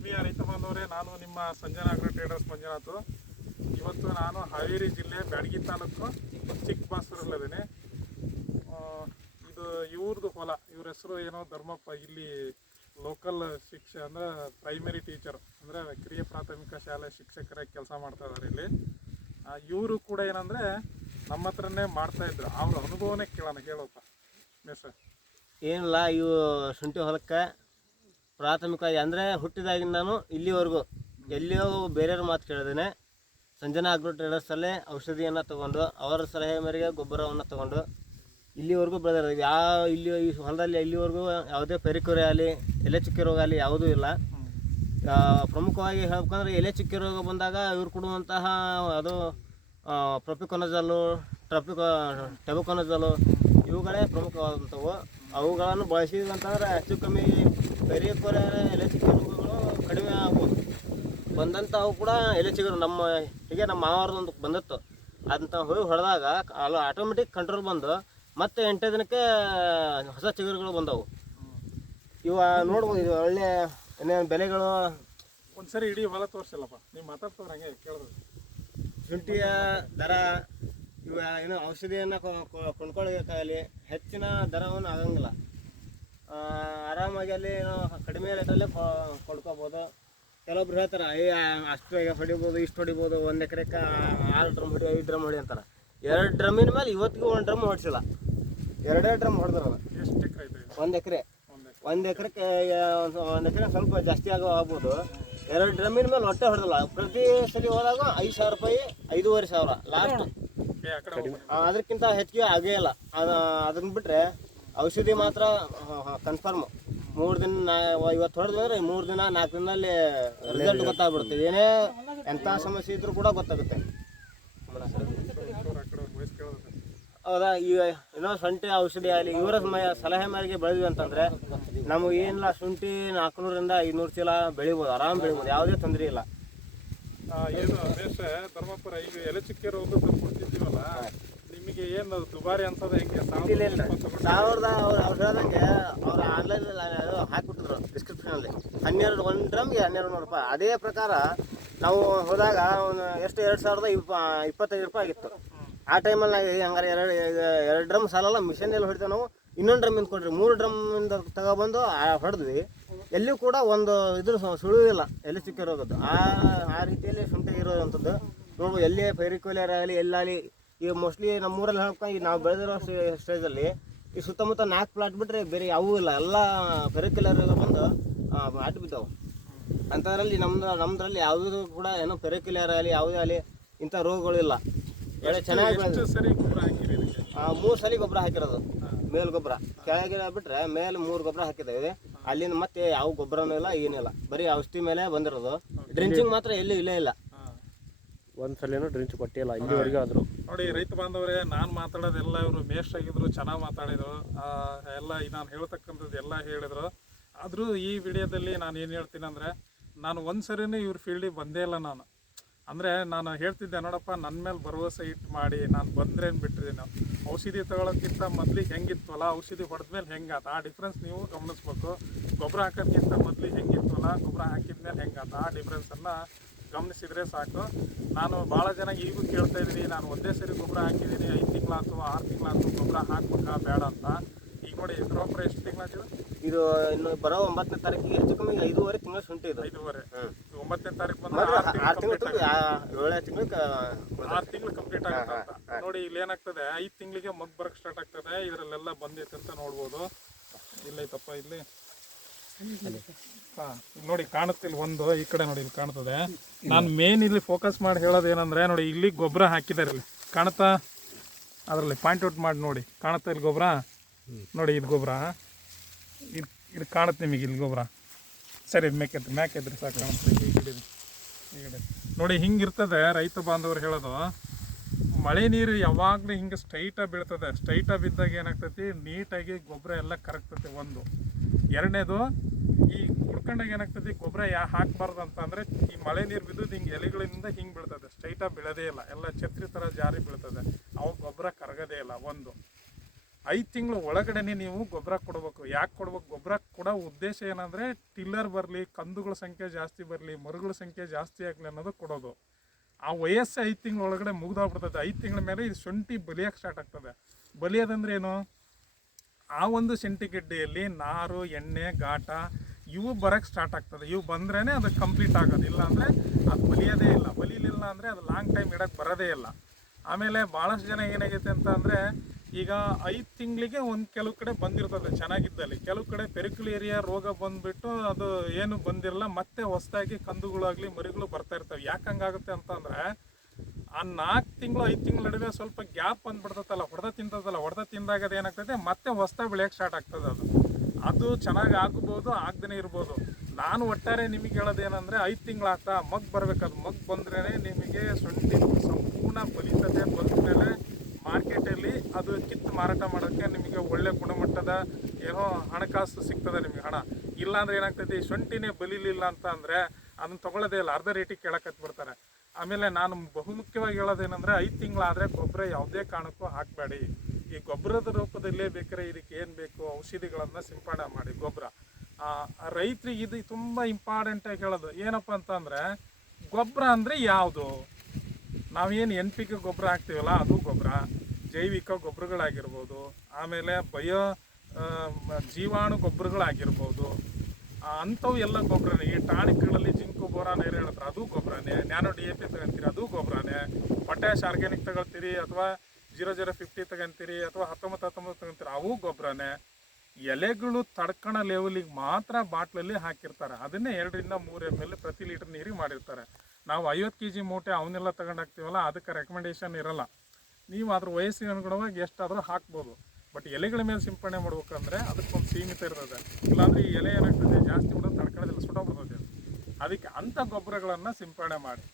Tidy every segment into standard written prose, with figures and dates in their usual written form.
ಆತ್ಮೀಯ ರೈತ ಬಾಂಧವರೇ, ನಾನು ನಿಮ್ಮ ಸಂಜನಾ ಅಗ್ರೋ ಟ್ರೇಡರ್ಸ್ ಮಂಜುನಾಥ್. ಇವತ್ತು ನಾನು ಹಾವೇರಿ ಜಿಲ್ಲೆ ಬ್ಯಾಡಗಿ ತಾಲೂಕು ಚಿಕ್ಕಬಾಸೂರಲ್ಲಿದ್ದೀನಿ. ಇದು ಇವ್ರದ್ದು ಹೊಲ, ಇವ್ರ ಹೆಸರು ಏನೋ ಧರ್ಮಪ್ಪ. ಇಲ್ಲಿ ಲೋಕಲ್ ಶಿಕ್ಷೆ ಅಂದರೆ ಪ್ರೈಮರಿ ಟೀಚರ್ ಅಂದರೆ ಕಿರಿಯ ಪ್ರಾಥಮಿಕ ಶಾಲೆ ಶಿಕ್ಷಕರಾಗಿ ಕೆಲಸ ಮಾಡ್ತಾ ಇದ್ದಾರೆ ಇಲ್ಲಿ. ಇವರು ಕೂಡ ಏನಂದರೆ ನಮ್ಮ ಹತ್ರನೇ ಮಾಡ್ತಾಯಿದ್ರು. ಅವ್ರ ಅನುಭವನೇ ಕೇಳೋಪ್ಪ ಮೇಷ. ಏನಿಲ್ಲ, ಇವು ಶುಂಠಿ ಹೊಲಕ್ಕೆ ಪ್ರಾಥಮಿಕವಾಗಿ ಅಂದರೆ ಹುಟ್ಟಿದಾಗಿಂದನೂ ಇಲ್ಲಿವರೆಗೂ ಎಲ್ಲಿಯೋ ಬೇರೆಯವ್ರ ಮಾತು ಕೇಳಿದ್ದೇನೆ. ಸಂಜನಾ ಅಗ್ರೋ ಟ್ರೇಡರ್ಸಲ್ಲೇ ಔಷಧಿಯನ್ನು ತೊಗೊಂಡು ಅವರ ಸಲಹೆ ಮೇರೆಗೆ ಗೊಬ್ಬರವನ್ನು ತೊಗೊಂಡು ಇಲ್ಲಿವರೆಗೂ ಬೆಳೆದಿರೋದು. ಇಲ್ಲಿ ಈ ಹೊಲದಲ್ಲಿ ಇಲ್ಲಿವರೆಗೂ ಯಾವುದೇ ಪೆರಿಕೊರೆ ಆಗಲಿ ಎಲೆ ಚುಕ್ಕೆ ರೋಗ ಆಗಲಿ ಯಾವುದೂ ಇಲ್ಲ. ಪ್ರಮುಖವಾಗಿ ಹೇಳ್ಬೇಕಂದ್ರೆ ಎಲೆ ಚುಕ್ಕೆ ರೋಗ ಬಂದಾಗ ಇವ್ರು ಕೊಡುವಂತಹ ಅದು ಪ್ರೊಪಿಕೊನಜಲು, ಟೆಬುಕೊನಜಲು ಇವುಗಳೇ ಪ್ರಮುಖವಾದಂಥವು. ಅವುಗಳನ್ನು ಬಳಸಿದಂತಂದ್ರೆ ಹೆಚ್ಚು ಕಮ್ಮಿ ಪೆರಿಕೊರೆ ಎಲೆ ಚುಕ್ಕೆ ರೋಗಗಳು ಕಡಿಮೆ ಆಗ್ಬೋದು. ಬಂದಂಥವು ಕೂಡ ಎಲೆ ಚಿಗುರು ನಮ್ಮ ನಮ್ಮ ಮಾವಾರದೊಂದು ಬಂದಿತ್ತು. ಅದಂತ ಹೋಗಿ ಹೊಡೆದಾಗ ಅಲ್ಲಿ ಆಟೋಮೆಟಿಕ್ ಕಂಟ್ರೋಲ್ ಬಂದು ಮತ್ತೆ 8 ದಿನಕ್ಕೆ ಹೊಸ ಚಿಗುರುಗಳು ಬಂದವು. ಇವ ನೋಡ್ಬೋದು, ಇದು ಒಳ್ಳೆ ಏನೇನು ಬೆಲೆಗಳು. ಒಂದ್ಸರಿ ಇಡೀ ಹೊಲ ತೋರಿಸಲ್ಲಪ್ಪ, ನೀವು ಮಾತಾಡ್ತವ್ರು ಹಂಗೆ ಕೇಳಿದ್ರು. ಶುಂಠಿಯ ದರ ಇವ ಏನೋ ಔಷಧಿಯನ್ನು ಕೊಂಡ್ಕೊಳ್ಳೋಕ್ಕಾಗಲಿ ಹೆಚ್ಚಿನ ದರವನ್ನು ಆಗಂಗಿಲ್ಲ. ಆರಾಮಾಗಿ ಅಲ್ಲಿ ಏನೋ ಕಡಿಮೆ ರೇಟಲ್ಲೇ ಕೊಂಡ್ಕೋಬೋದು. ಕೆಲವೊಬ್ರು ಹೇಳ್ತಾರೆ ಅಷ್ಟು ಹೊಡಿಬೋದು, ಇಷ್ಟು ಹೊಡಿಬೋದು, 1 ಎಕರೆಗೆ 6 ಡ್ರಮ್ ಹೊಡಿ, 5 ಡ್ರಮ್ ಹೊಡಿ ಅಂತಾರೆ. 2 ಡ್ರಮ್ಮಿನ ಮೇಲೆ ಇವತ್ತಿಗೂ 1 ಡ್ರಮ್ ಹೊಡಿಸಿಲ್ಲ. 2 ಡ್ರಮ್ ಹೊಡೆದ್ರಲ್ಲ. ಎಷ್ಟು ಎಕರೆ ಇದೆ? 1 ಎಕರೆ. 1 ಎಕರೆಗೆ 1 ಎಕರೆ ಸ್ವಲ್ಪ ಜಾಸ್ತಿ ಆಗ್ಬೋದು. 2 ಡ್ರಮ್ಮಿನ ಮೇಲೆ ಹೊಟ್ಟೆ ಹೊಡೆದಿಲ್ಲ. ಪ್ರತಿ ಸಲ ಹೋದಾಗ 5,000 ರೂಪಾಯಿ, 5,500 ಲಾಸ್ಟ್. ಅದಕ್ಕಿಂತ ಹೆಚ್ಚಿಗೆ ಆಗೇ ಇಲ್ಲ. ಅದನ್ನ ಬಿಟ್ಟರೆ ಔಷಧಿ ಮಾತ್ರ ಕನ್ಫರ್ಮ್. 3 ದಿನ ಇವತ್ತು ಹೊಡೆದ್ವಿ ಅಂದರೆ 3 ದಿನ 4 ದಿನದಲ್ಲಿ ರಿಸಲ್ಟ್ ಗೊತ್ತಾಗ್ಬಿಡುತ್ತೆ. ಏನೇ ಎಂಥ ಸಮಸ್ಯೆ ಇದ್ರೂ ಕೂಡ ಗೊತ್ತಾಗುತ್ತೆ. ಹೌದಾ? ಈಗ ಏನೋ ಶುಂಠಿ ಔಷಧಿ ಆಗಲಿ ಇವರ ಸಲಹೆ ಮೇರೆಗೆ ಬೆಳೆದ್ವಿ ಅಂತಂದರೆ ನಮಗೆ ಏನಿಲ್ಲ, ಶುಂಠಿ 400ರಿಂದ 500 ಚೀಲ ಬೆಳಿಬೋದು, ಆರಾಮ್ ಬೆಳಿಬೋದು, ಯಾವುದೇ ತೊಂದರೆ ಇಲ್ಲ. ಏನು ರಮೇಶ ಧರ್ಮಪುರ, ಈಗ ಎಲೆ ಚುಕ್ಕೆ ರೋಗ ಕೊಡ್ತಿದ್ದೀವಲ್ಲ, ನಿಮಗೆ ಏನು ದುಬಾರಿ ಅಂತದ ಹೆಂಗೆ? 1000 ಅವ್ರು ಹೇಳ್ದಂಗೆ ಅವ್ರು ಆನ್ಲೈನಲ್ಲಿ ಹಾಕಿಬಿಟ್ಟಿದ್ರು ಡಿಸ್ಕ್ರಿಪ್ಷನಲ್ಲಿ. 1 ಡ್ರಮ್ಗೆ 1200 ರೂಪಾಯಿ. ಅದೇ ಪ್ರಕಾರ ನಾವು ಹೋದಾಗ ಎಷ್ಟು 2025 ರೂಪಾಯಿ ಆಗಿತ್ತು. ಆ ಟೈಮಲ್ಲಿ ನಾವು ಹಂಗಾರೆ 2 ಡ್ರಮ್ ಸಾಲಲ್ಲ, ಮಿಷನಲ್ಲಿ ಹೊಡಿತೇವೆ ನಾವು. ಇನ್ನೊಂದು ಡ್ರಮ್ಮಿಂದ ಕೊಡ್ರಿ, 3 ಡ್ರಮ್ಮಿಂದ ತಗೊಬಂದು ಹೊಡೆದ್ವಿ. ಎಲ್ಲಿಯೂ ಕೂಡ ಒಂದು ಇದ್ರ ಸುಳಿವಿಲ್ಲ ಎಲೆ ಚುಕ್ಕೆ ರೋಗದ್ದು. ಆ ರೀತಿಯಲ್ಲಿ ಶುಂಠಿ ಇರೋವಂಥದ್ದು ನೋಡ್ಬೋದು. ಎಲ್ಲಿ ಪೈರಿಕೋಲಿಯರ್ ಆಗಲಿ ಎಲ್ಲಾಗಲಿ ಈಗ ಮೋಸ್ಟ್ಲಿ ನಮ್ಮೂರಲ್ಲಿ ಹೇಳ್ಕೊಂಡು ಈಗ ನಾವು ಬೆಳೆದಿರೋ ಸ್ಟೇಜಲ್ಲಿ ಈ ಸುತ್ತಮುತ್ತ 4 ಪ್ಲಾಟ್ ಬಿಟ್ಟರೆ ಬೇರೆ ಯಾವೂ ಇಲ್ಲ. ಎಲ್ಲ ಪೆರಿಕೋಲಿಯರ್ ಬಂದು ಅಡ್ಡು ಬಿದ್ದಾವೆ. ಅಂಥದ್ರಲ್ಲಿ ನಮ್ಮದ್ರಲ್ಲಿ ಯಾವುದೂ ಕೂಡ ಏನೋ ಪೆರಿಕೋಲಿಯರ್ ಆಗಲಿ ಯಾವುದೇ ಆಗಲಿ ಇಂಥ ರೋಗಗಳಿಲ್ಲ. ಎಳೆ ಚೆನ್ನಾಗಿ ಬೆಳೆದು 3 ಸಲ ಗೊಬ್ಬರ ಹಾಕಿರೋದು. ಮೇಲ್ ಗೊಬ್ಬರ ಕೆಳಗೆ ಬಿಟ್ಟರೆ ಮೇಲೆ 3 ಗೊಬ್ಬರ ಹಾಕಿದ್ದೇವೆ. ಅಲ್ಲಿಂದ ಮತ್ತೆ ಯಾವ ಗೊಬ್ಬರನೂ ಇಲ್ಲ, ಏನಿಲ್ಲ, ಬರೀ ಔಷಧಿ ಮೇಲೆ ಬಂದಿರೋದು. ಡ್ರಿಂಚಿಂಗ್ ಮಾತ್ರ ಎಲ್ಲೂ ಇಲ್ಲೇ ಇಲ್ಲ. ಒಂದ್ಸಲೇನೂ ಡ್ರಿಂಚ್ ಕೊಟ್ಟಿಲ್ಲ ಇಲ್ಲಿವರೆಗೂ. ಆದರೂ ನೋಡಿ ರೈತ ಬಾಂಧವರೇ, ನಾನು ಮಾತಾಡೋದೆಲ್ಲ ಇವರು ಮೇಷ್ ಆಗಿದ್ರು, ಚೆನ್ನಾಗಿ ಮಾತಾಡಿದರು. ಎಲ್ಲ ನಾನು ಹೇಳ್ತಕ್ಕಂಥದ್ದು ಎಲ್ಲ ಹೇಳಿದರು. ಆದರೂ ಈ ವಿಡಿಯೋದಲ್ಲಿ ನಾನು ಏನು ಹೇಳ್ತೀನಿ ಅಂದರೆ, ನಾನು ಒಂದು ಸರಿನೂ ಇವ್ರ ಫೀಲ್ಡಿಗೆ ಬಂದೇ ಇಲ್ಲ. ನಾನು ಹೇಳ್ತಿದ್ದೆ, ನೋಡಪ್ಪ ನನ್ನ ಮೇಲೆ ಭರವಸೆ ಇಟ್ಟು ಮಾಡಿ ನಾನು ಬಂದ್ರೇನು ಬಿಟ್ಟಿರಿ. ನಾವು ಔಷಧಿ ತಗೊಳ್ಳೋಕ್ಕಿಂತ ಮೊದಲಿಗೆ ಹೆಂಗಿತ್ತವಲ್ಲ, ಔಷಧಿ ಹೊಡೆದ್ಮೇಲೆ ಹೆಂಗಾತ ಆ ಡಿಫ್ರೆನ್ಸ್ ನೀವು ಗಮನಿಸ್ಬೇಕು. ಗೊಬ್ಬರ ಹಾಕೋದ್ಕಿಂತ ಮೊದಲಿಗೆ ಹೆಂಗಿತ್ತವಲ್ಲ, ಗೊಬ್ಬರ ಹಾಕಿದ್ಮೇಲೆ ಹೆಂಗಾತ ಆ ಡಿಫ್ರೆನ್ಸನ್ನು ಗಮನಿಸಿದರೆ ಸಾಕು. ನಾನು ಭಾಳ ಜನ ಈಗೂ ಕೇಳ್ತಾ ಇದ್ದೀನಿ, ನಾನು ಒಂದೇ ಸರಿ ಗೊಬ್ಬರ ಹಾಕಿದ್ದೀನಿ, 5 ತಿಂಗಳಾಯ್ತು 6 ತಿಂಗಳಾಯ್ತು, ಗೊಬ್ಬರ ಹಾಕ್ಬೇಕಾ ಬೇಡ ಅಂತ. ಈಗ ನೋಡಿ ಧರ್ಮಪುರ ಎಷ್ಟು ತಿಂಗಳಾಯ್ತು? ಇದು ಇನ್ನು ಬರೋ 9ನೇ ತಾರೀಕಿಗೆ ಹೆಚ್ಚು ಕಮ್ಮಿ 5.5 ತಿಂಗಳು ಶುಂಠಿ ಇದು. 5.5 9ನೇ ತಾರೀಕು ಬಂದು 6 ತಿಂಗಳು ಕಂಪ್ಲೀಟ್ ಆಗುತ್ತೆ. ನೋಡಿ ಇಲ್ಲಿ ಏನಾಗ್ತದೆ, 5 ತಿಂಗಳಿಗೆ ಮಗ್ ಬರಕ್ಕೆ ಸ್ಟಾರ್ಟ್ ಆಗ್ತದೆ. ಇದರಲ್ಲೆಲ್ಲ ಬಂದೈತೆ ಅಂತ ನೋಡ್ಬೋದು. ಇಲ್ಲೈತಪ್ಪ, ಇಲ್ಲಿ ನೋಡಿ ಕಾಣುತ್ತಿಲ್ಲ. ಒಂದು ಈ ಕಡೆ ನೋಡಿ ಇಲ್ಲಿ ಕಾಣ್ತದೆ. ನಾನು ಮೇನ್ ಇಲ್ಲಿ ಫೋಕಸ್ ಮಾಡಿ ಹೇಳೋದೇನಂದ್ರೆ, ನೋಡಿ ಇಲ್ಲಿ ಗೊಬ್ಬರ ಹಾಕಿದ್ದಾರೆ, ಇಲ್ಲಿ ಕಾಣುತ್ತಾ? ಅದರಲ್ಲಿ ಪಾಯಿಂಟ್ ಔಟ್ ಮಾಡಿ ನೋಡಿ, ಕಾಣುತ್ತಾ ಇಲ್ಲಿ ಗೊಬ್ಬರ? ನೋಡಿ ಇದು ಗೊಬ್ಬರ, ಇದು ಕಾಣುತ್ತೆ ನಿಮಗೆ ಇಲ್ಲಿ ಗೊಬ್ಬರ. ಸರಿ ಮ್ಯಾಕೆದ್ರಿ ಸಾಕು ಕಾಣುತ್ತೆ. ಈ ಕಡೆ ನೋಡಿ ಹಿಂಗಿರ್ತದೆ. ರೈತ ಬಾಂಧವರು ಹೇಳೋದು, ಮಳೆ ನೀರು ಯಾವಾಗಲೂ ಹಿಂಗೆ ಸ್ಟ್ರೈಟಾಗಿ ಬೀಳ್ತದೆ. ಸ್ಟ್ರೈಟಾಗಿ ಬಿದ್ದಾಗ ಏನಾಗ್ತೈತಿ, ನೀಟಾಗಿ ಗೊಬ್ಬರ ಎಲ್ಲ ಕರಗ್ತೈತಿ. ಒಂದು ಎರಡನೇದು, ಈ ಕುಡ್ಕೊಂಡಾಗ ಏನಾಗ್ತದೆ, ಗೊಬ್ಬರ ಹಾಕಬಾರ್ದು ಅಂತಂದರೆ, ಈ ಮಳೆ ನೀರು ಬಿದ್ದು ಹಿಂಗೆ ಎಲೆಗಳಿಂದ ಹಿಂಗೆ ಬೀಳ್ತದೆ, ಸ್ಟ್ರೈಟಾಗಿ ಬೀಳೋದೇ ಇಲ್ಲ, ಎಲ್ಲ ಛತ್ರಿ ಥರ ಜಾರಿ ಬೀಳ್ತದೆ. ಅವಾಗ ಗೊಬ್ಬರ ಕರಗೋದೇ ಇಲ್ಲ. ಒಂದು 5 ತಿಂಗಳು ಒಳಗಡೆನೆ ನೀವು ಗೊಬ್ಬರ ಕೊಡಬೇಕು. ಯಾಕೆ ಕೊಡ್ಬೇಕು? ಗೊಬ್ಬರ ಕೊಡೋ ಉದ್ದೇಶ ಏನಂದರೆ ಟಿಲ್ಲರ್ ಬರಲಿ, ಕಂದುಗಳ ಸಂಖ್ಯೆ ಜಾಸ್ತಿ ಬರಲಿ, ಮರುಗಳ ಸಂಖ್ಯೆ ಜಾಸ್ತಿ ಆಗಲಿ ಅನ್ನೋದು ಕೊಡೋದು. ಆ ವಯಸ್ಸು 5 ತಿಂಗಳ ಒಳಗಡೆ ಮುಗ್ದೋಗ್ಬಿಡ್ತದೆ. 5 ತಿಂಗಳ ಮೇಲೆ ಇದು ಶುಂಠಿ ಬಲಿಯೋಕ್ಕೆ ಸ್ಟಾರ್ಟ್ ಆಗ್ತದೆ. ಬಲಿಯೋದಂದ್ರೆ ಏನು? ಆ ಒಂದು ಶುಂಠಿ ಗೆಡ್ಡೆಯಲ್ಲಿ ನಾರು, ಎಣ್ಣೆ, ಘಾಟ ಇವು ಬರೋಕ್ಕೆ ಸ್ಟಾರ್ಟ್ ಆಗ್ತದೆ. ಇವು ಬಂದ್ರೇ ಅದು ಕಂಪ್ಲೀಟ್ ಆಗೋದು. ಇಲ್ಲ ಅಂದರೆ ಅದು ಬಲಿಯೋದೇ ಇಲ್ಲ. ಬಲಿಲಿಲ್ಲ ಅಂದರೆ ಅದು ಲಾಂಗ್ ಟೈಮ್ ಇಡೋಕ್ಕೆ ಬರೋದೇ ಇಲ್ಲ. ಆಮೇಲೆ ಭಾಳಷ್ಟು ಜನ ಏನಾಗೈತೆ ಅಂತ ಅಂದರೆ ಈಗ 5 ತಿಂಗಳಿಗೆ ಒಂದು ಕೆಲವು ಕಡೆ ಬಂದಿರ್ತದೆ ಚೆನ್ನಾಗಿದ್ದಲ್ಲಿ, ಕೆಲವು ಕಡೆ ಪೆರಿಕ್ಯುಲೇರಿಯಾ ರೋಗ ಬಂದುಬಿಟ್ಟು ಅದು ಏನು ಬಂದಿರಲ್ಲ, ಮತ್ತೆ ಹೊಸದಾಗಿ ಕಂದುಗಳಾಗಲಿ ಮರಿಗಳು ಬರ್ತಾ ಇರ್ತವೆ. ಯಾಕೆ ಹಂಗಾಗುತ್ತೆ ಅಂತಂದರೆ ಆ 4 ತಿಂಗಳು 5 ತಿಂಗಳ ನಡುವೆ ಸ್ವಲ್ಪ ಗ್ಯಾಪ್ ಬಂದುಬಿಡ್ತದಲ್ಲ, ಹೊಡೆದ ತಿಂದಾಗ ಅದು ಏನಾಗ್ತದೆ ಮತ್ತೆ ಹೊಸದಾಗಿ ಬೆಳೆಯೋಕ್ಕೆ ಸ್ಟಾರ್ಟ್ ಆಗ್ತದೆ. ಅದು ಚೆನ್ನಾಗಿ ಆಗ್ಬೋದು, ಆಗದೇ ಇರ್ಬೋದು. ನಾನು ಒಟ್ಟಾರೆ ನಿಮಗೆ ಹೇಳೋದೇನೆಂದರೆ 5 ತಿಂಗಳಾಗ್ತಾ ಮಗ್ ಬರಬೇಕದು. ಮಗ್ ಬಂದ್ರೇ ನಿಮಗೆ ಶುಂಠಿ ಸಂಪೂರ್ಣ ಬಲಿತದೆ. ಬಂದ ಮೇಲೆ ಮಾರ್ಕೆಟಲ್ಲಿ ಅದು ಕಿತ್ತು ಮಾರಾಟ ಮಾಡೋಕ್ಕೆ ನಿಮಗೆ ಒಳ್ಳೆ ಗುಣಮಟ್ಟದ ಏನೋ ಹಣಕಾಸು ಸಿಗ್ತದೆ ನಿಮಗೆ ಹಣ. ಇಲ್ಲಾಂದ್ರೆ ಏನಾಗ್ತದೆ, ಈ ಶುಂಠಿನೇ ಬಲಿಲಿಲ್ಲ ಅಂತ ಅಂದರೆ ಅದನ್ನು ತೊಗೊಳ್ಳೋದೇ ಇಲ್ಲ, ಅರ್ಧ ರೇಟಿಗೆ ಕೇಳಕ್ಕೆ ಬಿಡ್ತಾರೆ. ಆಮೇಲೆ ನಾನು ಬಹುಮುಖ್ಯವಾಗಿ ಹೇಳೋದೇನೆಂದರೆ 5 ತಿಂಗಳಾದರೆ ಗೊಬ್ಬರ ಯಾವುದೇ ಕಾರಣಕ್ಕೂ ಹಾಕಬೇಡಿ. ಈ ಗೊಬ್ಬರದ ರೂಪದಲ್ಲೇ ಬೇಕಾದ್ರೆ ಇದಕ್ಕೆ ಏನು ಬೇಕು ಔಷಧಿಗಳನ್ನು ಸಿಂಪಡಣೆ ಮಾಡಿ. ಗೊಬ್ಬರ ರೈತರಿಗೆ ಇದು ತುಂಬ ಇಂಪಾರ್ಟೆಂಟಾಗಿ ಹೇಳೋದು ಏನಪ್ಪ ಅಂತಂದರೆ, ಗೊಬ್ಬರ ಅಂದರೆ ಯಾವುದು? ನಾವೇನು NPK ಗೊಬ್ಬರ ಹಾಕ್ತೀವಲ್ಲ ಅದು ಗೊಬ್ಬರ, ಜೈವಿಕ ಗೊಬ್ಬರಗಳಾಗಿರ್ಬೋದು, ಆಮೇಲೆ ಜೀವಾಣು ಗೊಬ್ಬರಗಳಾಗಿರ್ಬೋದು, ಅಂಥವು ಎಲ್ಲ ಗೊಬ್ಬರನೇ. ಈ ಟಾಣಿಕ್ಗಳಲ್ಲಿ ಜಿಂಕು ಬೋರಾನ್ ಏರ್ ಹೇಳ್ತಾರೆ ಅದು ಗೊಬ್ಬರನೇ. ನ್ಯಾನೋ DAP ತಗೊಂತೀರಿ ಅದು ಗೊಬ್ಬರನೇ. ಪೊಟ್ಯಾಶ್ ಆರ್ಗ್ಯಾನಿಕ್ ತಗೊಳ್ತೀರಿ ಅಥವಾ 0050 ತಗೊಂತೀರಿ ಅಥವಾ 1919 ತಗೊಂತೀರಿ ಅವು ಗೊಬ್ಬರನೇ. ಎಲೆಗಳು ತಡ್ಕಣೋ ಲೆವೆಲಿಗೆ ಮಾತ್ರ ಬಾಟ್ಲಲ್ಲಿ ಹಾಕಿರ್ತಾರೆ. ಅದನ್ನೇ 2 ರಿಂದ 3 ml ಪ್ರತಿ ಲೀಟರ್ ನೀರಿಗೆ ಮಾಡಿರ್ತಾರೆ. ನಾವು 50 kg ಮೂಟೆ ಅವನ್ನೆಲ್ಲ ತಗೊಂಡು ಹಾಕ್ತೀವಲ್ಲ ಅದಕ್ಕೆ ರೆಕಮೆಂಡೇಶನ್ ಇರಲ್ಲ. ನೀವು ಅದ್ರ ವಯಸ್ಸಿಗೆ ಅನುಗುಣವಾಗಿ ಎಷ್ಟಾದರೂ ಹಾಕ್ಬೋದು. ಬಟ್ ಎಲೆಗಳ ಮೇಲೆ ಸಿಂಪಡಣೆ ಮಾಡ್ಬೇಕಂದ್ರೆ ಅದಕ್ಕೊಂದು ಸೀಮಿತ ಇರ್ತದೆ. ಇಲ್ಲಾಂದರೆ ಈ ಎಲೆ ಏನಾಗ್ತದೆ ಜಾಸ್ತಿ ಬಿಡೋದು ತಡ್ಕೊಳ್ಳೋದಿಲ್ಲ, ಸುಟ್ಟೋಗ್ಬಿಡ್ತದೆ. ಅದಕ್ಕೆ ಅಂಥ ಗೊಬ್ಬರಗಳನ್ನು ಸಿಂಪಡಣೆ ಮಾಡಿ.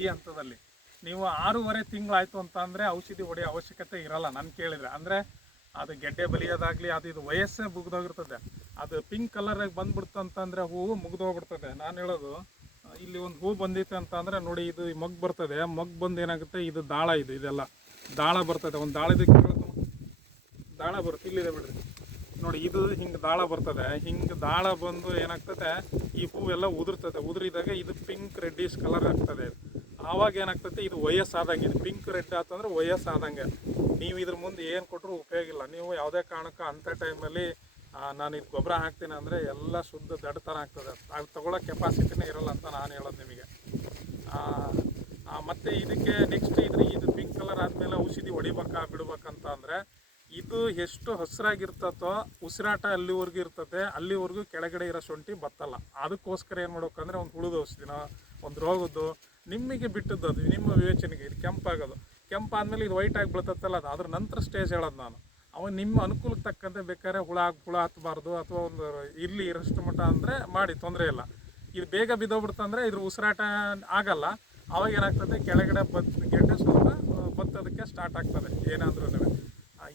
ಈ ಹಂತದಲ್ಲಿ ನೀವು 6.5 ತಿಂಗಳಾಯಿತು ಅಂತ ಅಂದರೆ ಔಷಧಿ ಹೊಡೆಯೋ ಅವಶ್ಯಕತೆ ಇರಲ್ಲ ನಾನು ಕೇಳಿದರೆ. ಅಂದರೆ ಅದು ಗೆಡ್ಡೆ ಬಲಿಯೋದಾಗಲಿ ಅದು ಇದು ವಯಸ್ಸೇ ಮುಗ್ದೋಗಿರ್ತದೆ. ಅದು ಪಿಂಕ್ ಕಲರಾಗಿ ಬಂದ್ಬಿಡ್ತು ಅಂತಂದರೆ ಹೂವು ಮುಗ್ದೋಗ್ಬಿಡ್ತದೆ. ನಾನು ಹೇಳೋದು ಇಲ್ಲಿ ಒಂದು ಹೂ ಬಂದಿತ್ತು ಅಂತ ಅಂದರೆ ನೋಡಿ, ಇದು ಮಗ್ ಬರ್ತದೆ. ಮಗ್ ಬಂದು ಏನಾಗುತ್ತೆ, ಇದು ದಾಳ, ಇದೆಲ್ಲ ದಾಳ ಬರ್ತದೆ. ಒಂದು ದಾಳದಕ್ಕೆ ದಾಳ ಬರುತ್ತೆ, ಇಲ್ಲಿದೆ ಬಿಡ್ರಿ ನೋಡಿ, ಇದು ಹಿಂಗೆ ದಾಳ ಬರ್ತದೆ. ಹಿಂಗೆ ದಾಳ ಬಂದು ಏನಾಗ್ತದೆ, ಈ ಹೂವೆಲ್ಲ ಉದುರ್ತದೆ. ಉದುರಿದಾಗ ಇದು ಪಿಂಕ್ ರೆಡ್ಡಿಶ್ ಕಲರ್ ಆಗ್ತದೆ. ಆವಾಗ ಏನಾಗ್ತದೆ, ಇದು ವಯಸ್ಸಾದಂಗೆ. ಇದು ಪಿಂಕ್ ರೆಡ್ ಆತಂದ್ರೆ ವಯಸ್ಸಾದಂಗೆ. ನೀವು ಇದ್ರ ಮುಂದೆ ಏನು ಕೊಟ್ಟರು ಉಪಯೋಗ ಇಲ್ಲ. ನೀವು ಯಾವುದೇ ಕಾರಣಕ್ಕೆ ಅಂಥ ಟೈಮಲ್ಲಿ ನಾನು ಇದು ಗೊಬ್ಬರ ಹಾಕ್ತೀನಿ ಅಂದರೆ ಎಲ್ಲ ಶುದ್ಧ ದಡ್ಡ ಥರ ಆಗ್ತದೆ. ಅದು ತೊಗೊಳ್ಳೋ ಕೆಪಾಸಿಟಿನೇ ಇರೋಲ್ಲ ಅಂತ ನಾನು ಹೇಳೋದು ನಿಮಗೆ. ಮತ್ತು ಇದಕ್ಕೆ ನೆಕ್ಸ್ಟ್ ಇದು ಪಿಂಕ್ ಕಲರ್ ಆದಮೇಲೆ ಔಷಧಿ ಹೊಡಿಬೇಕಾ ಬಿಡ್ಬೇಕಂತ ಅಂದರೆ, ಇದು ಎಷ್ಟು ಹಸಿರಾಗಿರ್ತತೋ ಉಸಿರಾಟ ಅಲ್ಲಿವರೆಗೂ ಇರ್ತದೆ, ಅಲ್ಲಿವರೆಗೂ ಕೆಳಗಡೆ ಇರೋ ಶುಂಠಿ ಬತ್ತಲ್ಲ. ಅದಕ್ಕೋಸ್ಕರ ಏನು ಮಾಡ್ಬೇಕಂದ್ರೆ ಒಂದು ಹುಳುದ ಔಷಧಿನ ಒಂದು ರೋಗದ್ದು ನಿಮಗೆ ಬಿಟ್ಟದ್ದು, ಅದು ನಿಮ್ಮ ವಿವೇಚನೆಗೆ. ಇದು ಕೆಂಪಾಗೋದು, ಕೆಂಪಾದ್ಮೇಲೆ ಇದು ವೈಟ್ ಆಗಿ ಬೀಳ್ತತ್ತಲ್ಲ, ಅದು ಅದ್ರ ನಂತರ ಸ್ಟೇಜ್ ಹೇಳೋದು ನಾನು. ಅವನು ನಿಮ್ಮ ಅನುಕೂಲಕ್ಕೆ ತಕ್ಕಂತೆ ಬೇಕಾದ್ರೆ ಹುಳ ಹತ್ತಬಾರ್ದು ಅಥವಾ ಒಂದು ಇಲ್ಲಿ ಇರೋಷ್ಟು ಮಟ್ಟ ಅಂದರೆ ಮಾಡಿ, ತೊಂದರೆ ಇಲ್ಲ. ಇದು ಬೇಗ ಬಿದ್ದೋಗ್ಬಿಡ್ತಂದ್ರೆ ಇದ್ರ ಉಸಿರಾಟ ಆಗಲ್ಲ. ಅವಾಗ ಏನಾಗ್ತದೆ, ಕೆಳಗಡೆ ಗೆಡ್ಡೆ ಸ್ವಲ್ಪ ಬತ್ತೋದಕ್ಕೆ ಸ್ಟಾರ್ಟ್ ಆಗ್ತದೆ. ಏನಾದ್ರೂ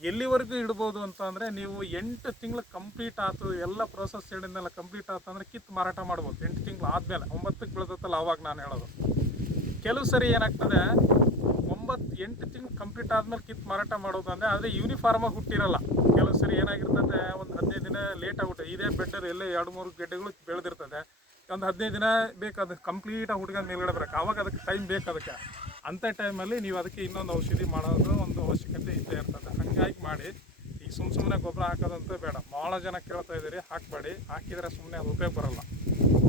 ಎಲ್ಲಿವರೆಗೂ ಇಡ್ಬೋದು ಅಂತ ಅಂದರೆ, ನೀವು 8 ತಿಂಗಳು ಕಂಪ್ಲೀಟ್ ಆಯ್ತು, ಎಲ್ಲ ಪ್ರೋಸೆಸ್ ಹೇಳಿದ್ನೆಲ್ಲ ಕಂಪ್ಲೀಟ್ ಆಯ್ತು ಅಂದರೆ ಕಿತ್ತು ಮಾರಾಟ ಮಾಡ್ಬೋದು. 8 ತಿಂಗಳು ಆದಮೇಲೆ 9ಕ್ಕೆ ಬೀಳ್ತತ್ತಲ್ಲ ಅವಾಗ ನಾನು ಹೇಳೋದು. ಕೆಲವು ಸರಿ ಏನಾಗ್ತದೆ, 8 ತಿಂಗಳು ಕಂಪ್ಲೀಟ್ ಆದಮೇಲೆ ಕಿತ್ತು ಮಾರಾಟ ಮಾಡೋದು ಅಂದರೆ, ಆದರೆ ಯೂನಿಫಾರ್ಮಾಗಿ ಹುಟ್ಟಿರಲ್ಲ. ಕೆಲವು ಸರಿ ಏನಾಗಿರ್ತದೆ, ಒಂದು 15 ದಿನ ಲೇಟ್ ಆಗುತ್ತೆ. ಇದೇ ಬೆಟರ್ ಎಲ್ಲ 2-3 ಗೆಡ್ಡೆಗಳು ಬೆಳೆದಿರ್ತದೆ. ಒಂದು 15 ದಿನ ಬೇಕು ಅದು ಕಂಪ್ಲೀಟಾಗಿ ಹುಡುಗ ಮೇಲ್ಗಡೆ ಬರೋಕ್ಕೆ. ಆವಾಗ ಅದಕ್ಕೆ ಟೈಮ್ ಬೇಕು. ಅದಕ್ಕೆ ಅಂಥ ಟೈಮಲ್ಲಿ ನೀವು ಅದಕ್ಕೆ ಇನ್ನೊಂದು ಔಷಧಿ ಮಾಡೋದು ಒಂದು ಅವಶ್ಯಕತೆ ಇದ್ದೇ ಇರ್ತದೆ. ಹಾಗಾಗಿ ಮಾಡಿ. ಈಗ ಸುಮ್ಮನೆ ಗೊಬ್ಬರ ಹಾಕೋದಂತೂ ಬೇಡ. ಭಾಳ ಜನ ಕೇಳ್ತಾ ಇದ್ದೀರಿ, ಹಾಕಬೇಡಿ. ಹಾಕಿದರೆ ಸುಮ್ಮನೆ ಅದು ಉಪಯೋಗ ಬರೋಲ್ಲ.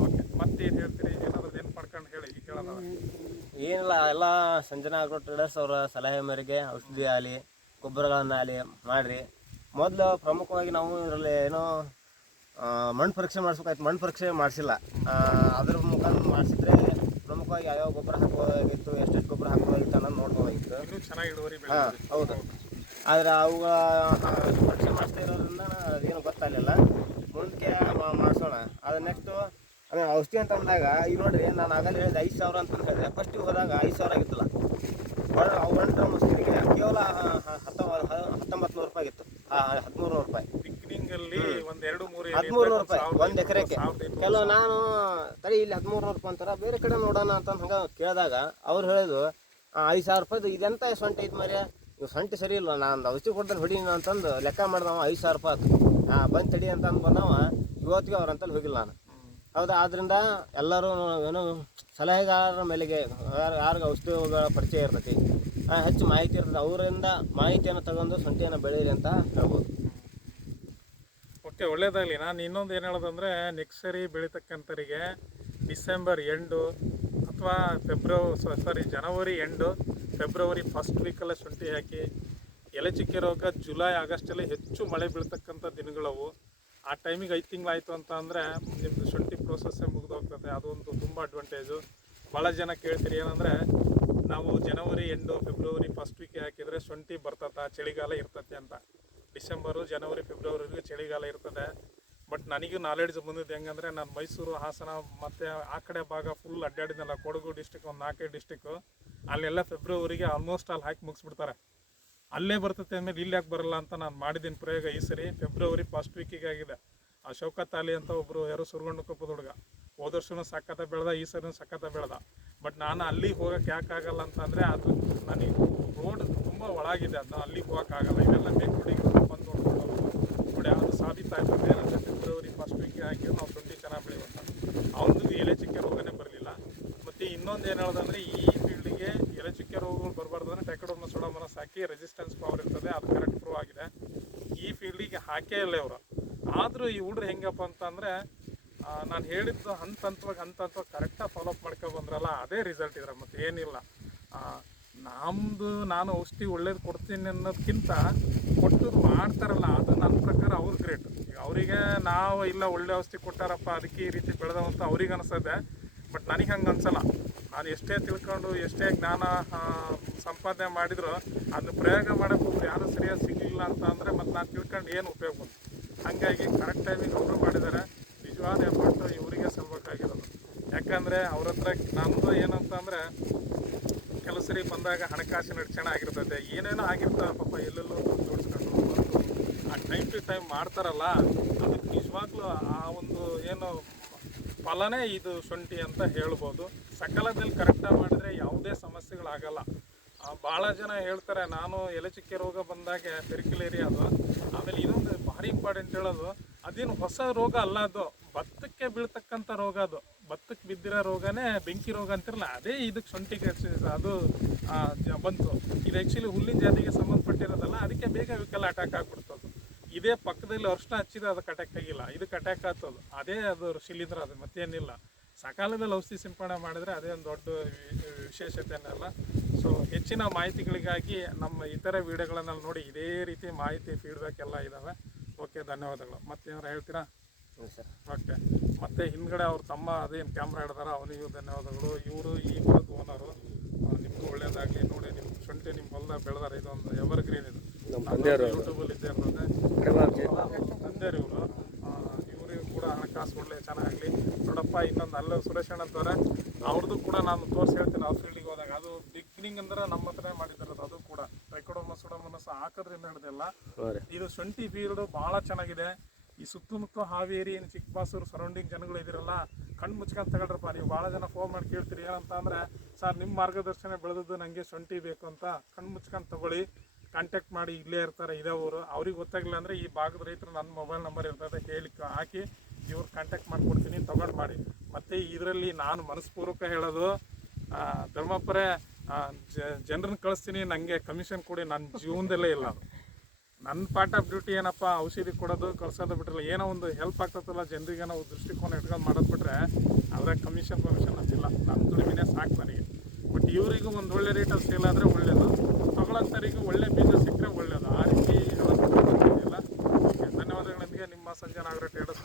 ಓಕೆ, ಮತ್ತೆ ಏನು ಹೇಳ್ತೀರಿ? ಏನಾದರೂ ಏನು ಮಾಡ್ಕೊಂಡು ಹೇಳಿ. ಈಗ ಕೇಳೋಣ. ಏನಿಲ್ಲ, ಎಲ್ಲ ಸಂಜನಾ ಆಗ್ರೋ ಟ್ರೇಡರ್ಸ್ ಅವರ ಸಲಹೆ ಮೇರೆಗೆ ಔಷಧಿ ಆಗಲಿ ಗೊಬ್ಬರಗಳನ್ನಾಗಲಿ ಮಾಡಿರಿ. ಮೊದಲು ಪ್ರಮುಖವಾಗಿ ನಾವು ಇದರಲ್ಲಿ ಏನೋ ಮಣ್ಣು ಪರೀಕ್ಷೆ ಮಾಡಿಸ್ಬೇಕಾಯ್ತು. ಮಣ್ಣು ಪರೀಕ್ಷೆ ಮಾಡಿಸಿಲ್ಲ. ಅದ್ರ ಮುಖಾಂತರ ಮಾಡಿಸಿದ್ರೆ ಪ್ರಮುಖವಾಗಿ ಯಾವ್ಯಾವ ಗೊಬ್ಬರ ಹಾಕೋದಾಗಿತ್ತು, ಎಷ್ಟೆಷ್ಟು ಗೊಬ್ಬರ ಹಾಕೋದಾಗಿತ್ತು ಅನ್ನೋದು ನೋಡ್ಬೋದಾಗಿತ್ತು. ಹಾಂ, ಹೌದು. ಆದರೆ ಅವುಗಳ ಪರೀಕ್ಷೆ ಮಾಡಿಸ್ತಾ ಇರೋದ್ರಿಂದ ಅದೇನು ಗೊತ್ತಾಗಲಿಲ್ಲ. ಮುಂದಕ್ಕೆ ಮಾಡಿಸೋಣ. ಅದು ನೆಕ್ಸ್ಟು ಔಷಧಿ ಅಂತ ಅಂದಾಗ ಈಗ ನೋಡಿರಿ, ನಾನು ಆಗಲೇ ಹೇಳಿದೆ 5,000 ಅಂತ ಹೇಳಿದೆ. ಫಸ್ಟಿಗೆ ಹೋದಾಗ 5,000 ಆಗಿತ್ತಲ್ಲ, 1 ಡ್ರಮ್ ಔಷಧಿಗೆ ಕೇವಲ 1,900 ರೂಪಾಯಿ ಆಗಿತ್ತು. 1,300 ರೂಪಾಯಿ ಬಿಗಿನಿಂಗಲ್ಲಿ ಒಂದು 2-3 1,300 ರೂಪಾಯಿ 1 ಎಕರೆಗೆ. ಕೆಲವು ನಾನು ತಡಿ ಇಲ್ಲಿ 1,300 ರೂಪಾಯಿ ಅಂತಾರೆ, ಬೇರೆ ಕಡೆ ನೋಡೋಣ ಅಂತ ಹಂಗೆ ಕೇಳಿದಾಗ ಅವ್ರು ಹೇಳಿದ್ರು 5,000 ರೂಪಾಯಿದು ಇದೆಂತ ಸೊಂಟ ಐತೆ ಮರ್ಯ, ಇವು ಸೊಂಟಿ ಸರಿ ಇಲ್ಲ, ನಾನು ಔಷಧಿ ಕೊಡ್ತಾನೆ ಹೊಡಿ ಅಂತಂದು ಲೆಕ್ಕ ಮಾಡ್ದವ 5,000 ರೂಪಾಯಿ ಆಯ್ತು. ಬಂದು ತಡಿ ಅಂತ ಬಂದವ, ಇವತ್ತಿಗೆ ಅವ್ರಂತಲ್ಲಿ ಹೋಗಿಲ್ಲ ನಾನು. ಹೌದಾ, ಆದ್ದರಿಂದ ಎಲ್ಲರೂ ಏನು ಸಲಹೆಗಾರರ ಮೇಲೆಗೆ ಯಾರಿಗೆ ಔಷಧಿಗಳ ಪರಿಚಯ ಇರ್ತೈತಿ, ಹೆಚ್ಚು ಮಾಹಿತಿ ಇರ್ತದೆ, ಅವರಿಂದ ಮಾಹಿತಿಯನ್ನು ತಗೊಂಡು ಸೊಂಟಿಯನ್ನು ಬೆಳೀರಿ ಅಂತ ಹೇಳ್ಬೋದು. ಓಕೆ, ಒಳ್ಳೇದಾಗಲಿ. ನಾನು ಇನ್ನೊಂದು ಏನು ಹೇಳೋದಂದರೆ, ನೆಕ್ಸ್ಟ್ ಸರಿ ಬೆಳೀತಕ್ಕಂಥವರಿಗೆ ಡಿಸೆಂಬರ್ ಎಂಡು ಅಥವಾ ಜನವರಿ ಎಂಡು ಫೆಬ್ರವರಿ ಫಸ್ಟ್ ವೀಕಲ್ಲೇ ಶುಂಠಿ ಹಾಕಿ. ಎಲೆ ಚುಕ್ಕೆ ರೋಗ ಜುಲೈ ಆಗಸ್ಟಲ್ಲಿ ಹೆಚ್ಚು ಮಳೆ ಬೀಳ್ತಕ್ಕಂಥ ದಿನಗಳವು. ಆ ಟೈಮಿಗೆ 5 ತಿಂಗಳಾಯಿತು ಅಂತ ಅಂದರೆ ನಿಮ್ಮದು ಶುಂಠಿ ಪ್ರೋಸೆಸ್ಸೇ ಮುಗಿದೋಗ್ತದೆ. ಅದೊಂದು ತುಂಬ ಅಡ್ವಾಂಟೇಜು. ಭಾಳ ಜನ ಕೇಳ್ತೀರಿ ಏನಂದರೆ, ನಾವು ಜನವರಿ ಎಂಡು ಫೆಬ್ರವರಿ ಫಸ್ಟ್ ವೀಕಿಗೆ ಹಾಕಿದರೆ ಶುಂಠಿ ಬರ್ತದೆ, ಚಳಿಗಾಲ ಇರ್ತದೆ ಅಂತ. ಡಿಸೆಂಬರು ಜನವರಿ ಫೆಬ್ರವರಿಗೆ ಚಳಿಗಾಲ ಇರ್ತದೆ. ಬಟ್ ನನಗೂ ನಾಲೆಡ್ಜ್ ಬಂದಿದ್ದು ಹೆಂಗಂದರೆ, ನಾನು ಮೈಸೂರು, ಹಾಸನ ಮತ್ತು ಆ ಕಡೆ ಭಾಗ ಫುಲ್ ಅಡ್ಡಾಡಿದ್ನಲ್ಲ, ಕೊಡಗು ಡಿಸ್ಟಿಕ್ ಒಂದು 4 ಡಿಸ್ಟಿಕ್ಕು, ಅಲ್ಲೆಲ್ಲ ಫೆಬ್ರವರಿಗೆ ಆಲ್ಮೋಸ್ಟ್ ಅಲ್ಲಿ ಹಾಕಿ ಮುಗಿಸ್ಬಿಡ್ತಾರೆ. ಅಲ್ಲೇ ಬರ್ತೈತೆ ಅಂದಮೇಲೆ ಇಲ್ಲಿ ಯಾಕೆ ಬರಲ್ಲ ಅಂತ ನಾನು ಮಾಡಿದ್ದೀನಿ ಪ್ರಯೋಗ. ಈ ಸರಿ ಫೆಬ್ರವರಿ ಫಸ್ಟ್ ವೀಕಿಗೆ ಆಗಿದೆ. ಆ ಶೌಕತ್ ಅಲಿ ಅಂತ ಒಬ್ಬರು ಯಾರೋ ಸುರ್ಗೊಂಡು ಕೊಪ್ಪದ ಹುಡುಗ, ಹೋದ ವರ್ಷನೂ ಸಖತ್ತ ಬೆಳೆದ, ಈ ಸರಿನೂ ಸಖತ್ತ ಬೆಳೆದ. ಬಟ್ ನಾನು ಅಲ್ಲಿಗೆ ಹೋಗೋಕ್ಕೆ ಯಾಕಾಗಲ್ಲ ಅಂತಂದರೆ, ಅದು ನನಗೆ ರೋಡ್ ತುಂಬ ಒಳಗಿದೆ, ಅದನ್ನ ಅಲ್ಲಿಗೆ ಹೋಗೋಕ್ಕಾಗಲ್ಲ. ಇವೆಲ್ಲ ಬೇಕುಡಿಗೆ ಬಂದು ನೋಡ್ಕೊಂಡು ನೋಡಿ, ಅದು ಸಾಬೀತಾಯ್ತು. ಏನಂದರೆ ಫೆಬ್ರವರಿ ಫಸ್ಟ್ ವೀಕಿಗೆ ಹಾಕಿ ನಾವು ಶುಂಠಿ ಚೆನ್ನಾಗಿ ಬೆಳೆಯುವಂಥ. ಅವ್ರದ್ದು ಎಲೆ ಚುಕ್ಕೆ ರೋಗನೇ ಬರಲಿಲ್ಲ. ಮತ್ತು ಇನ್ನೊಂದು ಏನು ಹೇಳೋದಂದರೆ, ಈ ಫೀಲ್ಡಿಗೆ ಎಲೆ ಚುಕ್ಕೆ ರೋಗಗಳು ಬರಬಾರ್ದು ಅಂದರೆ ಟ್ರೈಕೋಡರ್ಮಾ ಸುಡೋಮೋನಾಸ್ ಹಾಕಿ ರೆಸಿಸ್ಟೆನ್ಸ್ ಪವರ್ ಇರ್ತದೆ, ಅದು ಕರೆಕ್ಟ್ ಪ್ರೂವ್ ಆಗಿದೆ. ಈ ಫೀಲ್ಡಿಗೆ ಹಾಕೇ ಇಲ್ಲ ಇವರು. ಆದರೂ ಈ ಹುಡ್ರು ಹೆಂಗಪ್ಪ ಅಂತಂದರೆ, ನಾನು ಹೇಳಿದ್ದು ಹಂತವಾಗಿ ಕರೆಕ್ಟಾಗಿ ಫಾಲೋಅಪ್ ಮಾಡ್ಕೊಬಂದ್ರಲ್ಲ, ಅದೇ ರಿಸಲ್ಟ್ ಇದ್ರೆ ಮತ್ತು ಏನಿಲ್ಲ. ನಾನು ಔಷಧಿ ಒಳ್ಳೇದು ಕೊಡ್ತೀನಿ ಅನ್ನೋದಕ್ಕಿಂತ ಕೊಟ್ಟದ್ದು ಮಾಡ್ತಾರಲ್ಲ, ಅದು ನನ್ನ ಪ್ರಕಾರ ಅವ್ರು ಗ್ರೇಟ್. ಈಗ ಅವರಿಗೆ ನಾವು ಇಲ್ಲ ಒಳ್ಳೆ ಔಷಧಿ ಕೊಟ್ಟಾರಪ್ಪ ಅದಕ್ಕೆ ಈ ರೀತಿ ಬೆಳೆದವಂತ ಅವ್ರಿಗೆ ಅನಿಸ್ತದೆ. ಬಟ್ ನನಗೆ ಹಂಗೆ ಅನ್ಸಲ್ಲ. ನಾನು ಎಷ್ಟೇ ತಿಳ್ಕೊಂಡು ಎಷ್ಟೇ ಜ್ಞಾನ ಸಂಪಾದನೆ ಮಾಡಿದ್ರು ಅದನ್ನ ಪ್ರಯೋಗ ಮಾಡೋಕ್ಕೆ ಯಾರೂ ಸರಿಯಾಗಿ ಸಿಗಲಿಲ್ಲ ಅಂತ ಅಂದರೆ ಮತ್ತು ನಾನು ತಿಳ್ಕೊಂಡು ಏನು ಉಪಯೋಗ ಬಂತು. ಹಾಗಾಗಿ ಕರೆಕ್ಟ್ ಟೈಮಿಗೆ ಅವರು ಮಾಡಿದ್ದಾರೆ. ನಿಜವಾದ ಎಫರ್ಟು ಇವರಿಗೆ ಸಲ್ಬೇಕಾಗಿರೋದು. ಯಾಕಂದರೆ ಅವ್ರ ಹತ್ರ ನಮ್ಮದು ಏನಂತ ಅಂದರೆ, ಕೆಲವು ಸರಿ ಬಂದಾಗ ಹಣಕಾಸಿನ ಅಡಚಣೆ ಆಗಿರ್ತದೆ, ಏನೇನೋ ಆಗಿರ್ತಾರೆ ಪಾಪ, ಎಲ್ಲೆಲ್ಲೋ ಜೋಡಿಸ್ಕೊಂಡು ಆ ಟೈಮ್ ಟು ಟೈಮ್ ಮಾಡ್ತಾರಲ್ಲ, ಅದಕ್ಕೆ ನಿಜವಾಗ್ಲೂ ಆ ಒಂದು ಏನು ಫಲನೇ ಇದು ಶುಂಠಿ ಅಂತ ಹೇಳ್ಬೋದು. ಸಕಾಲದಲ್ಲಿ ಕರೆಕ್ಟಾಗಿ ಮಾಡಿದರೆ ಯಾವುದೇ ಸಮಸ್ಯೆಗಳಾಗಲ್ಲ. ಭಾಳ ಜನ ಹೇಳ್ತಾರೆ, ನಾನು ಎಲೆ ಚುಕ್ಕೆ ರೋಗ ಬಂದಾಗ ಪೆರಿಕ್ಯುಲೇರಿಯಾ ಅದು. ಆಮೇಲೆ ಇನ್ನೊಂದು ಭಾರಿ ಇಂಪಾರ್ಟೆಂಟ್ ಹೇಳೋದು, ಅದೇನು ಹೊಸ ರೋಗ ಅಲ್ಲ, ಅದು ಭತ್ತಕ್ಕೆ ಬೀಳ್ತಕ್ಕಂಥ ರೋಗ. ಅದು ಭತ್ತಕ್ಕೆ ಬಿದ್ದಿರೋ ರೋಗನೇ ಬೆಂಕಿ ರೋಗ ಅಂತಿರಲ್ಲ, ಅದೇ ಇದಕ್ಕೆ ಶುಂಠಿಗೆ ಅದು ಬಂತು. ಇದು ಆ್ಯಕ್ಚುಲಿ ಹುಲ್ಲಿನ ಜಾತಿಗೆ ಸಂಬಂಧಪಟ್ಟಿರೋದಲ್ಲ, ಅದಕ್ಕೆ ಬೇಗ ಇವಕ್ಕೆಲ್ಲ ಅಟ್ಯಾಕ್ ಆಗಿಬಿಡ್ತದೆ. ಇದೇ ಪಕ್ಕದಲ್ಲಿ ಅರ್ಶಿನ ಹಚ್ಚಿದ್ರೆ ಅದಕ್ಕೆ ಅಟ್ಯಾಕ್ ಆಗಿಲ್ಲ, ಇದಕ್ಕೆ ಅಟ್ಯಾಕ್ ಆಗ್ತದೆ. ಅದೇ ಅದು ಶಿಲೀಂಧ್ರ, ಅದು ಮತ್ತೇನಿಲ್ಲ. ಸಕಾಲದಲ್ಲಿ ಔಷಧಿ ಸಿಂಪಡಣೆ ಮಾಡಿದರೆ ಅದೇ ಒಂದು ದೊಡ್ಡ ವಿಶೇಷತೆಯನ್ನೆಲ್ಲ. ಸೊ ಹೆಚ್ಚಿನ ಮಾಹಿತಿಗಳಿಗಾಗಿ ನಮ್ಮ ಇತರ ವಿಡಿಯೋಗಳನ್ನು ನೋಡಿ ಇದೇ ರೀತಿ ಮಾಹಿತಿ ಫೀಡ್ಬ್ಯಾಕ್ ಎಲ್ಲ ಇದ್ದಾವೆ. ಓಕೆ, ಧನ್ಯವಾದಗಳು. ಮತ್ತೇನಾರು ಹೇಳ್ತೀರಾ? Sir, okay. ಮತ್ತು ಹಿಂದ್ಗಡೆ ಅವ್ರ ತಮ್ಮ ಅದೇನು ಕ್ಯಾಮ್ರಾ ಹಿಡ್ದಾರ, ಅವನಿಗೂ ಧನ್ಯವಾದಗಳು. ಇವರು ಈ ಹೊಲದ ಓನರು. ನಿಮಗೂ ಒಳ್ಳೇದಾಗಲಿ. ನೋಡಿ, ನಿಮ್ಮ ಶುಂಠಿ ನಿಮ್ಮ ಹೊಲದಾಗ ಬೆಳೆದಾರೆ. ಇದೊಂದು ಎವರ್ ಗ್ರೀನ್. ಇದು ಯೂಟ್ಯೂಬಲ್ಲಿ ಇದ್ದೇ ಇರ್ತದೆ. ತಂದೆಯರು ಇವರಿಗೂ ಕೂಡ ಹಣಕಾಸು ಒಳ್ಳೆ ಚೆನ್ನಾಗಲಿ. ನೋಡಪ್ಪ, ಇನ್ನೊಂದು ಅಲ್ಲ ಸುರೇಶ್ ಅಣ್ಣ ಅಂತಾರೆ, ಅವ್ರದ್ದು ಕೂಡ ನಾನು ತೋರಿಸಿ ಹೇಳ್ತೀನಿ. ಅವ್ರ ಫೀಲ್ಡಿಗೆ ಹೋದಾಗ ಅದು ಬಿಗ್ನಿಂಗ್ ಅಂದ್ರೆ ನಮ್ಮ ಹತ್ರನೇ ಮಾಡಿದಿರೋದು. ಅದು ಕೂಡ ಟ್ರೈಕೋಡರ್ಮಾ ಸುಡೋಮೋನಾಸ್ ಹಾಕೋದ್ರಿಂದ ಹಿಡಿದಿಲ್ಲ. ಇದು ಶುಂಠಿ ಫೀಲ್ಡು ಭಾಳ ಚೆನ್ನಾಗಿದೆ. ಈ ಸುತ್ತಮುತ್ತ ಹಾವೇರಿ, ಚಿಕ್ಕಬಾಸೂರು ಸರೌಂಡಿಂಗ್ ಜನಗಳು ಇದಿರಲ್ಲ, ಕಣ್ಣು ಮುಚ್ಕೊಂಡು ತಗೊಳ್ರಪ್ಪ. ನೀವು ಭಾಳ ಜನ ಫೋನ್ ಮಾಡಿ ಕೇಳ್ತೀರಿ, ಏನಂತ ಅಂದರೆ, ಸರ್ ನಿಮ್ಮ ಮಾರ್ಗದರ್ಶನ ಬೆಳೆದದ್ದು ನನಗೆ ಶುಂಠಿ ಬೇಕು ಅಂತ. ಕಣ್ಣು ಮುಚ್ಕೊಂಡು ತಗೊಳ್ಳಿ, ಕಾಂಟ್ಯಾಕ್ಟ್ ಮಾಡಿ. ಇಲ್ಲೇ ಇರ್ತಾರೆ, ಇದೇ ಊರು. ಅವ್ರಿಗೆ ಗೊತ್ತಾಗಿಲ್ಲ ಅಂದರೆ ಈ ಭಾಗದ ರೈತರು ನನ್ನ ಮೊಬೈಲ್ ನಂಬರ್ ಇರ್ತದೆ, ಹೇಳಿ ಹಾಕಿ ಇವ್ರು ಕಾಂಟ್ಯಾಕ್ಟ್ ಮಾಡಿಕೊಡ್ತೀನಿ, ತೊಗೊಂಡು ಮಾಡಿ. ಮತ್ತು ಇದರಲ್ಲಿ ನಾನು ಮನಸ್ಪೂರ್ವಕ ಹೇಳೋದು, ಧರ್ಮಪುರ ಜನರನ್ನ ಕಳಿಸ್ತೀನಿ, ನನಗೆ ಕಮಿಷನ್ ಕೊಡಿ. ನನ್ನ ಜೀವನದಲ್ಲೇ ಇಲ್ಲ. ನನ್ನ ಪಾರ್ಟ್ ಆಫ್ ಡ್ಯೂಟಿ ಏನಪ್ಪ, ಔಷಧಿ ಕೊಡೋದು ಕಳ್ಸೋದು ಬಿಟ್ರಲ್ಲ, ಏನೋ ಒಂದು ಹೆಲ್ಪ್ ಆಗ್ತದಲ್ಲ ಜನರಿಗೆ, ನಾವು ದೃಷ್ಟಿಕೋನ ಇಟ್ಕೊಂಡು ಮಾಡೋದು ಬಿಟ್ರೆ ಅದ್ರಾಗ ಕಮಿಷನ್ ಅಂತಿಲ್ಲ. ನನ್ನ ದುಡಿಮೆನೇ ಸಾಕು ನನಗೆ. ಬಟ್ ಇವರಿಗೂ ಒಂದು ಒಳ್ಳೆ ರೇಟಲ್ಲಿ ಸೇಲ್ ಆದರೆ ಒಳ್ಳೆಯದು, ತಗೊಳ್ಳೋಂಥವ್ರಿಗೂ ಒಳ್ಳೆ ಬೀಜ ಸಿಕ್ಕರೆ ಒಳ್ಳೆಯದು. ಆ ರೀತಿ ಹೇಳೋದು. ಧನ್ಯವಾದಗಳೊಂದಿಗೆ ನಿಮ್ಮ ಸಂಜೆ ನಾಗರ ಟ್ರೇಡರ್ಸ್.